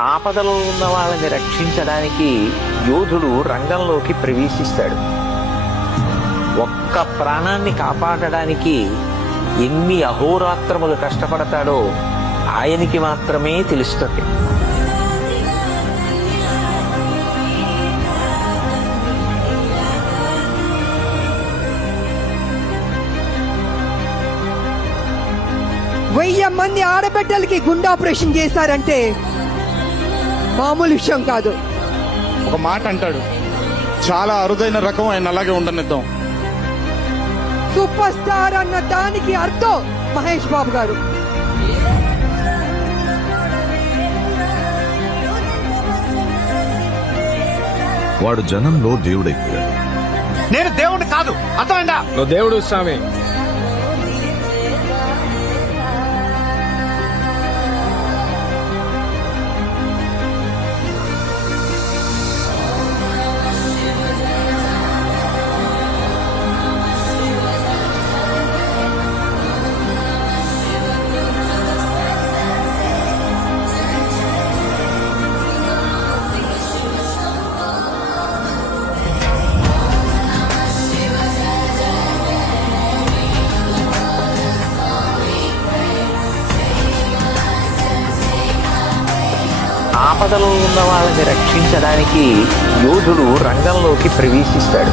ఆపదలో ఉన్న వాళ్ళని రక్షించడానికి యోధుడు రంగంలోకి ప్రవేశిస్తాడు. ఒక్క ప్రాణాన్ని కాపాడడానికి ఎన్ని అహోరాత్రములు కష్టపడతాడో ఆయనకి మాత్రమే తెలుస్తుంది. వెయ్యి మంది ఆడబిడ్డలకి గుండె ఆపరేషన్ చేశారంటే మామూలు విషయం కాదు. ఒక మాట అంటాడు, చాలా అరుదైన రకం, ఆయన అలాగే ఉండనిద్దాం. సూపర్ స్టార్ అన్న దానికి అర్థం మహేష్ బాబు గారు. వాడు జనంలో దేవుడైపోయాడు. నేను దేవుడు కాదు, అర్థమైందా? నువ్వు దేవుడు స్వామి. ఆపదలో ఉన్న వాళ్ళని రక్షించడానికి యోధుడు రంగంలోకి ప్రవేశిస్తాడు.